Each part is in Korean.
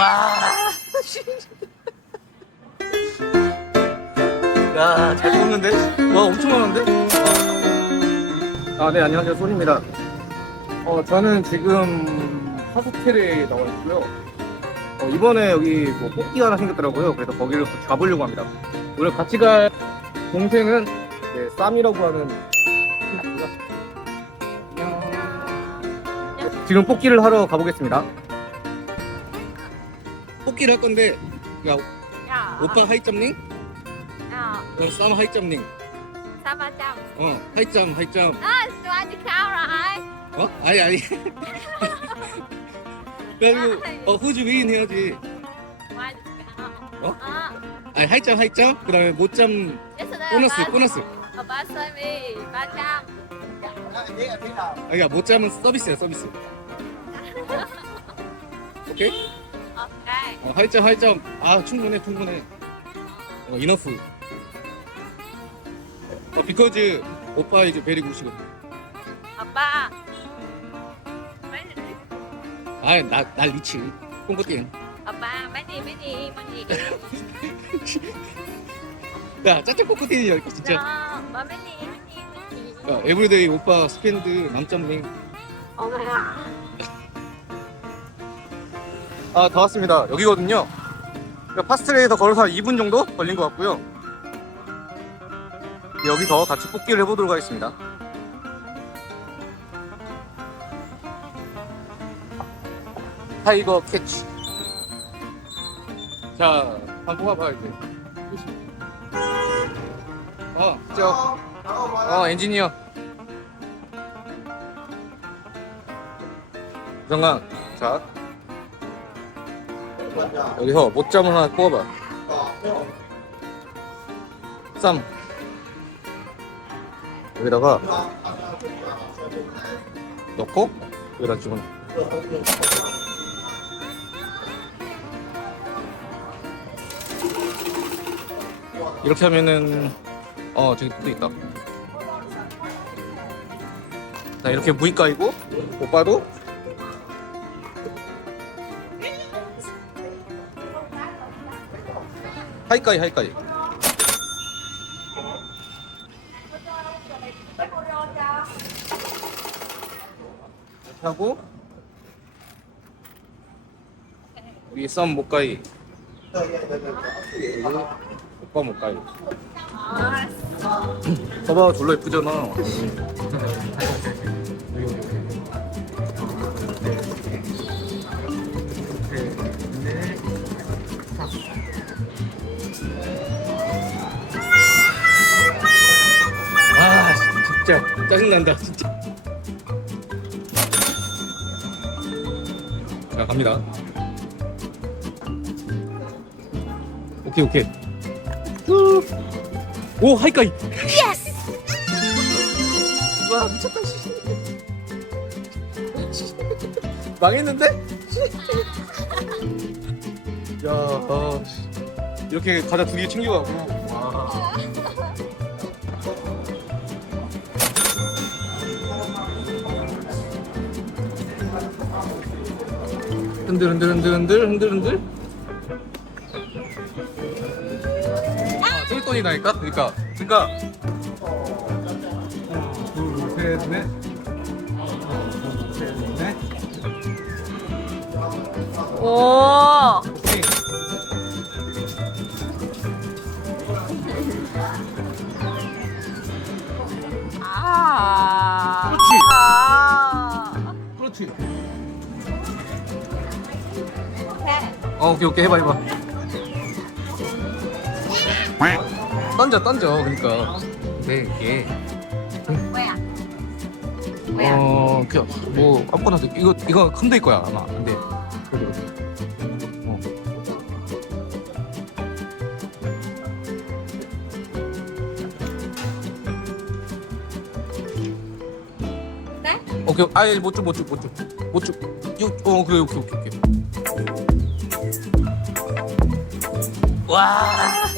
와. 야, 잘 뽑는데? 와, 엄청 많은데? 아, 네, 안녕하세요. 손입니다. 어, 저는 지금 하수텔에 나와 있고요. 어, 이번에 여기 뭐 뽑기가 하나 생겼더라고요. 그래서 거기를 또 잡으려고 합니다. 오늘 같이 갈 동생은 네, 쌈이라고 하는 친구고요. 안녕. 지금 뽑기를 하러 가보겠습니다. 뽑기를 할 건데, 야, Dạ. 오빠 하이점링? Ờ, 어, 쌈 ba trăm? 어, 하이점, 하이점. Đi khao rồi. 어? 아니, 아니. 그래가지고, 어, 후주 위인 해야지. Ủa? Ờ, 아니, 하이점, 하이점. 그 다음에 모점, yesterday 보너스, 보너스. Ờ, ba sơi mi, ba trăm. 아, 야, 모점은 서비스야, 서비스. 오케이? 어, 하이점, 하이점. 아, 충분해, 충분해. 어, 이너프. 어, 비커즈, 오빠 이제 베리 구시고. Oppa. Mấy đi. 아, 나, 날 리치. đi, mấy đi, mấy đi. 야, 짜짜 뽕뽀띵이야, 이거 진짜. Đi. 야, 에브리데이 오빠. Oh my god. 아, 다 왔습니다. 여기거든요. 그러니까 파스트레이에서 걸어서 한 2분 정도 걸린 것 같고요. 여기서 같이 뽑기를 해보도록 하겠습니다. 타이거 캐치. 자, 한번 뽑아봐야지. 어, 저, 어, 엔지니어. 정강, 자. 여기서 못잠을 하나 뽑아봐. 쌈. 여기다가 넣고 여기다 집어. 이렇게 하면은 어 저기 또 있다. 자 이렇게 무이 까이고 오빠도 하이까이 하이까이. 이렇게 하고 우리 썸 못가이. 그리고 오빠 못가이 봐봐 졸라 예쁘잖아 아 진짜 짜증난다 진짜 자 갑니다 오케이 오케이 쭉. 오 하이까이 Yes. 와 미쳤다 씨. 망했는데? 야 아, 씨. 이렇게 과자 두 개 챙겨가고 와. 흔들 흔들 흔들 흔들 흔들 흔들. 아 저기 돈이 나니까? 그러니까 그러니까. 둘셋넷. 오 어 오케이 오케이 해봐 해봐 던져 던져 그러니까 네 이게? Where? 어 그냥 뭐 아무거나 돼. 이거 이거 큰 데일 거야 아마 근데 어. Đấy. 오케이 아예 못쭉 못쭉 못쭉 못쭉 어 그래 오케이 오케이 오케이 와.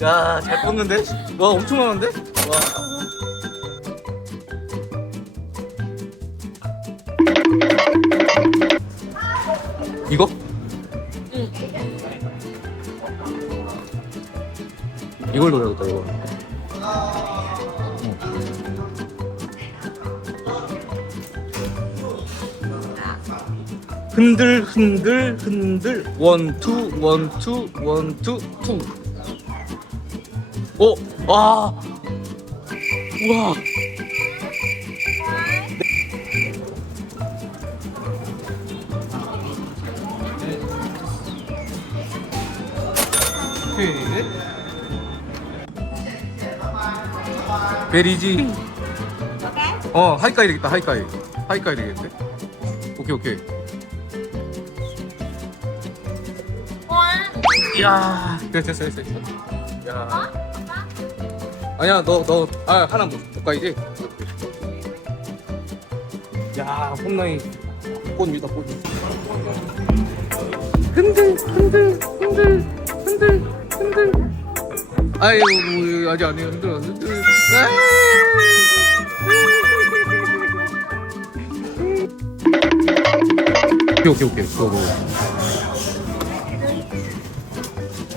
야, 잘 뽑는데? 와, 엄청나는데? 와. 이거? 응. 이걸 노려야겠다, 이거. 흔들 흔들 흔들 원투 원투 원투 투. 오, 와, 우와. 오케이. 베리지. 어, 하이까이 되겠다. 하이까이. 하이까이 되겠대. 오케이, 오케이. 야, 됐어, 됐어, 됐어. 야. 아니야, 너, 너, 아, 하나 못 가야지. 야, 홈라인. 꽃입니다, 꽃. 흔들, 흔들, 흔들, 흔들, 흔들. 뭐, 아직 안 해요. 흔들어, 흔들. 오케이, 오케이, 오케이. 고, 고.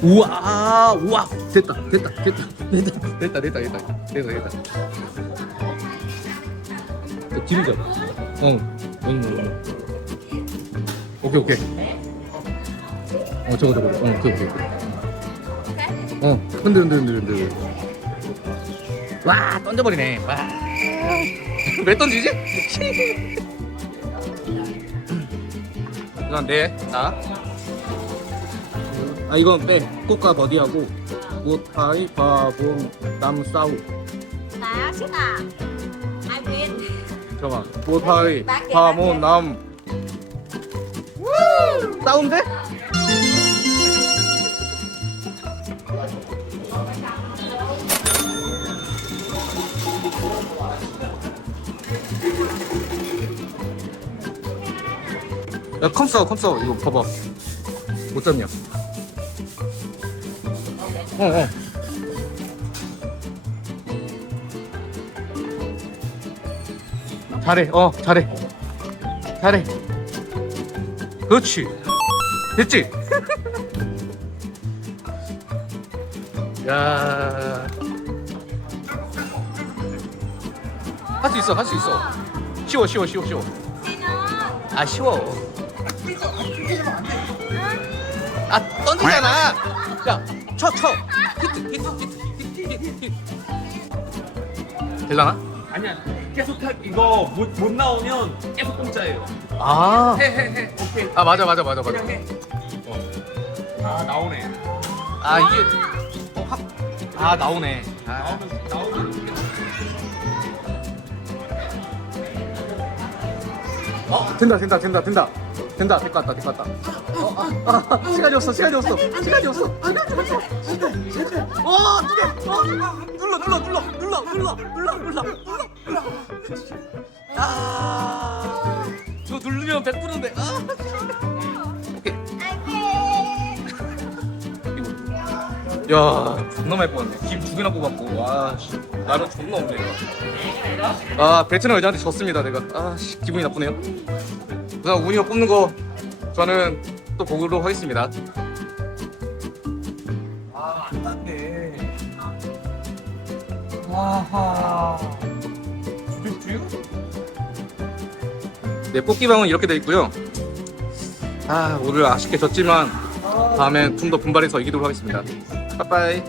우와 우와. 됐다 됐다 됐다. 됐다 됐다 됐다. 됐다 됐다. 됐다 너 뒤로 잡아. 어 응, 응. 오케이 오케이. 어 저거 저거 어 오케이 오케이 어 흔들 흔들 흔들 흔들 와 던져버리네. 와왜 던지지? 이건 내나 아 이건 빼 꽃가 버디하고 꽃하이 바봄 나무 싸우. Tá, nào. Ai win? 잠깐만. 꽃하이 바봄 나무 싸운데? 야 컴싸워 컴싸워. 이거 봐봐. 못 잡냐 잘해 어 잘해. 잘해. 그렇지. 됐지? 야. 할 수 있어 할 수 있어. 쉬워 쉬워 쉬워 쉬워. 아 쉬워. 아 던지잖아. 야 쳐 쳐 될라나? 아니야. 계속 할 이거 못, 못 나오면 계속 공짜예요. 아, 해해 해. 오케이. 아 맞아 맞아 맞아 맞아. 그냥 해. 아 나오네. 아 이게 어, 확... 아 나오네. 아, 나오면 나오면 어 된다 된다 된다 된다 된다 될 것 같다 될 것 같다. 어, 아, 아, 시간이 없어 시간이 없어 시간이 없어. 시간이 없어 어두개 어, 눌러 눌러 눌러 눌러 눌러 눌러 눌러 눌러. 눌러 아 이거 누르면 100%인데 아. 오케이? 야 존나 많이 뽑았네. 김 두 개나 뽑았고 와 씨, 나는 존나 없네 아 베트남 여자한테 졌습니다 내가. 아씨 기분이 나쁘네요 우선 운이가 뽑는 거 저는 또 보도록 하겠습니다. 아안 땄네. 와하. 쭈쭈 네 뽑기방은 이렇게 돼 있고요. 아 오늘 아쉽게 졌지만 다음엔 좀 더 분발해서 이기도록 하겠습니다. 빠빠이